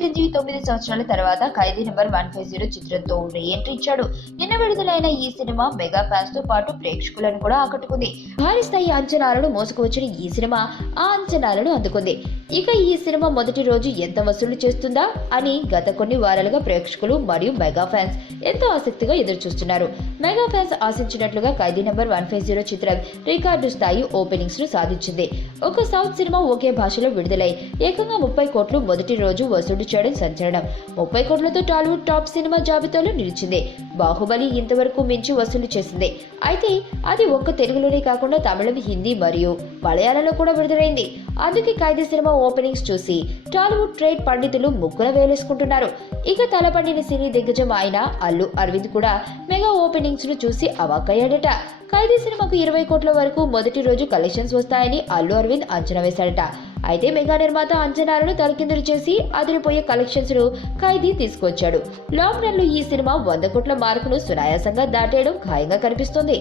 చిరంజీవి 9 సంవత్సరాల తర్వాత ఖైదీ నెంబర్ 150 చిత్రంతో రీ ఎంట్రీ ఇచ్చాడు. నిన్న విడుదలైన ఈ సినిమా మెగా ఫ్యాన్స్ తో పాటు ప్రేక్షకులను కూడా ఆకట్టుకుంది. భారీ స్థాయి అంచనాలను మోసుకువచ్చిన ఈ సినిమా ఆ అంచనాలను అందుకుంది. ఇక ఈ సినిమా మొదటి రోజు ఎంత వసూలు చేస్తుందా అని గత కొన్ని వారాలుగా ప్రేక్షకులు మరియు మెగా ఫ్యాన్స్ ఎంతో ఆసక్తిగా ఎదురుచూస్తున్నారు. మెగా ఫ్యాన్స్ ఆశించినట్లుగా ఖైదీ నెంబర్ 150 చిత్రం రికార్డు స్థాయి ఓపెనింగ్స్ ను సాధించింది. ఒక సౌత్ సినిమా ఒకే భాషలో విడుదలై ఏకంగా 30 కోట్లు మొదటి రోజు వసూలు చేయడం సంచలనం. 30 కోట్లతో టాలీవుడ్ టాప్ సినిమా జాబితాలో నిలిచింది. బాహుబలి ఇంతవరకు మించి వసూలు చేసింది. అయితే అది ఒక్క తెలుగులోనే కాకుండా తమిళం, హిందీ మరియు మలయాళంలో కూడా విడుదలైంది. అందుకే ఖైదీ సినిమా ఓపెనింగ్స్ చూసి టాలీవుడ్ ట్రేడ్ పండితులు ముగ్గుల వేలేసుకుంటున్నారు. ఇక తలపండిన సినీ దిగ్గజం అయిన అల్లు అరవింద్ కూడా మెగా ఓపెనింగ్స్ ను చూసి అవాక్కయ్యాడట. ఖైదీ సినిమాకు 20 కోట్ల వరకు మొదటి రోజు కలెక్షన్స్ వస్తాయని అల్లు అరవింద్ అంచనా వేశాడట. అయితే మెగా నిర్మాత అంచనాలను తలకిందులు చేసి అదిరిపోయే కలెక్షన్స్ ను ఖైదీ తీసుకొచ్చాడు. లాంగ్ రన్ లో ఈ సినిమా 100 కోట్ల మార్కును సునాయాసంగా దాటేయడం ఖాయంగా కనిపిస్తుంది.